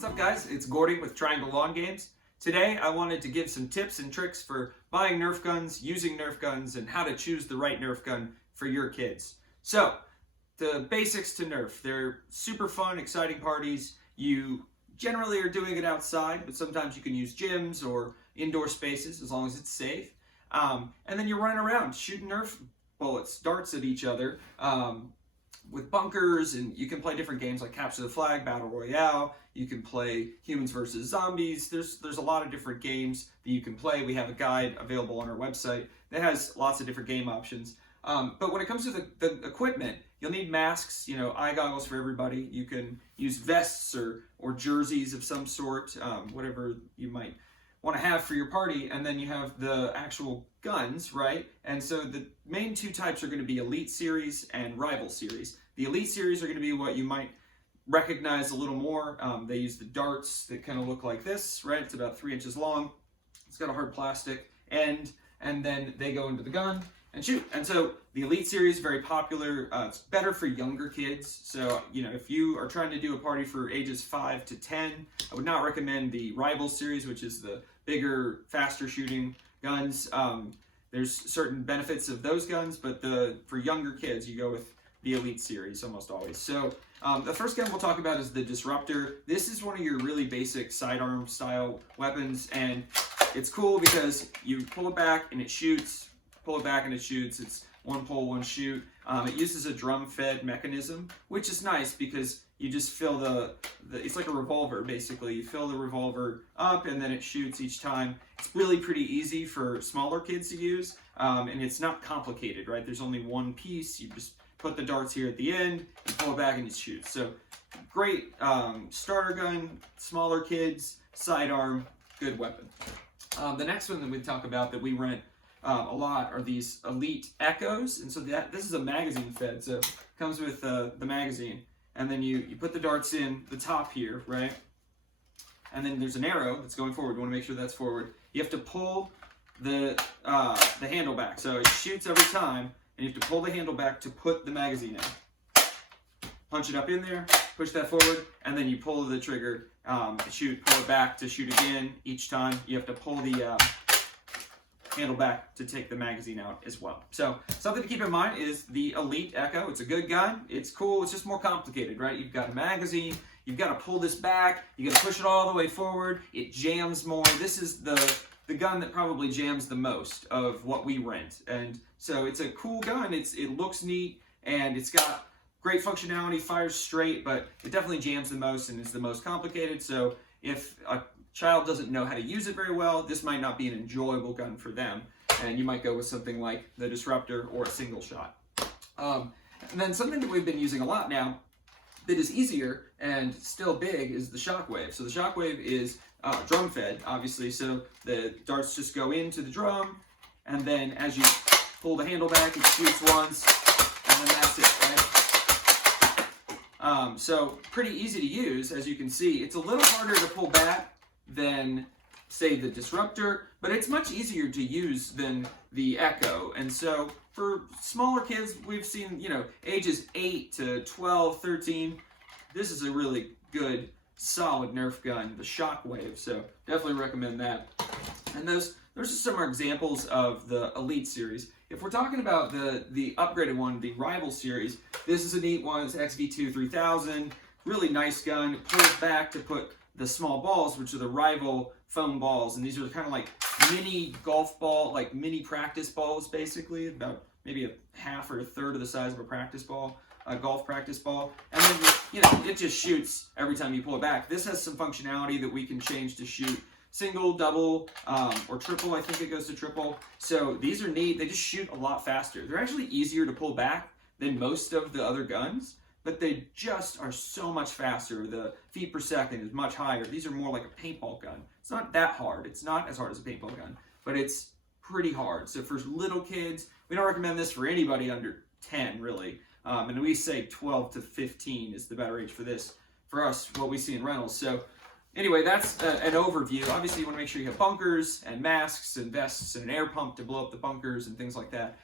What's up, guys? It's Gordy with Triangle Lawn Games. Today I wanted to give some tips and tricks for buying Nerf guns, using Nerf guns, and how to choose the right Nerf gun for your kids. So, the basics to Nerf. They're super fun, exciting parties. You generally are doing it outside, but sometimes you can use gyms or indoor spaces as long as it's safe. And then you're running around shooting Nerf bullets, darts at each other. With bunkers, and you can play different games like Capture the Flag, Battle Royale. You can play Humans versus Zombies. There's a lot of different games that you can play. We have a guide available on our website that has lots of different game options. But when it comes to the equipment, you'll need masks, eye goggles for everybody. You can use vests or jerseys of some sort, whatever you might want to have for your party. And then you have the actual guns, right? And so the main two types are going to be Elite Series and Rival Series. The Elite Series are going to be what you might recognize a little more. They use the darts that kind of look like this, right? It's about 3 inches long. It's got a hard plastic end, and then they go into the gun and shoot. And so the Elite Series is very popular. It's better for younger kids. So, if you are trying to do a party for ages 5 to 10, I would not recommend the Rival Series, which is the bigger, faster shooting guns. There's certain benefits of those guns, but for younger kids, you go with the Elite Series almost always. So the first gun we'll talk about is the Disruptor. This is one of your really basic sidearm style weapons, and it's cool because you pull it back and it shoots, pull it back and it shoots. It's one pull, one shoot. It uses a drum-fed mechanism, which is nice because you just fill it's like a revolver, basically. You fill the revolver up and then it shoots each time. It's really pretty easy for smaller kids to use, and it's not complicated, right? There's only one piece. You just put the darts here at the end, you pull it back and it shoots. So great starter gun, smaller kids, sidearm, good weapon. The next one that we talk about that we rent a lot are these Elite Echoes. And so this is a magazine fed, so it comes with the magazine. And then you put the darts in the top here, right? And then there's an arrow that's going forward. You want to make sure that's forward. You have to pull the handle back. So it shoots every time, and you have to pull the handle back to put the magazine in. Punch it up in there, push that forward, and then you pull the trigger, pull it back to shoot again. Each time you have to pull the handle back to take the magazine out as well. So something to keep in mind is the Elite Echo. It's a good gun. It's cool. It's just more complicated, right? You've got a magazine. You've got to pull this back. You got to push it all the way forward. It jams more. This is the gun that probably jams the most of what we rent. And so it's a cool gun. It looks neat, and it's got great functionality, fires straight, but it definitely jams the most and is the most complicated. So if a child doesn't know how to use it very well, this might not be an enjoyable gun for them, and you might go with something like the Disruptor or a single shot. And then something that we've been using a lot now that is easier and still big is the Shockwave. So the Shockwave is drum fed, obviously, so the darts just go into the drum, and then as you pull the handle back, it shoots once, and then that's it, right? So pretty easy to use, as you can see. It's a little harder to pull back than, say, the Disruptor, but it's much easier to use than the Echo. And so for smaller kids, we've seen, ages 8 to 12, 13, this is a really good, solid Nerf gun, the Shockwave. So definitely recommend that. And those are some examples of the Elite Series. If we're talking about the upgraded one, the Rival Series, this is a neat one. It's XV2 3000, really nice gun. It pulls back to put the small balls, which are the Rival foam balls, and these are kind of like mini golf ball, like mini practice balls, basically, about maybe a half or a third of the size of a practice ball, a golf practice ball, and then it just shoots every time you pull it back. This has some functionality that we can change to shoot single, double, or triple. I think it goes to triple. So these are neat. They just shoot a lot faster. They're actually easier to pull back than most of the other guns, but they just are so much faster. The feet per second is much higher. These are more like a paintball gun. It's not that hard. It's not as hard as a paintball gun, but it's pretty hard. So for little kids, we don't recommend this for anybody under 10, really. And we say 12 to 15 is the better age for this. For us, what we see in rentals. So anyway, that's an overview. Obviously, you want to make sure you have bunkers and masks and vests and an air pump to blow up the bunkers and things like that.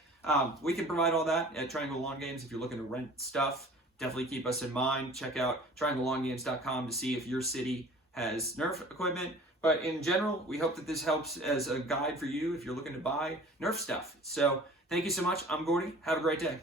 We can provide all that at Triangle Lawn Games if you're looking to rent stuff. Definitely keep us in mind. Check out trianglelawngames.com to see if your city has Nerf equipment. But in general, we hope that this helps as a guide for you if you're looking to buy Nerf stuff. So thank you so much. I'm Gordy. Have a great day.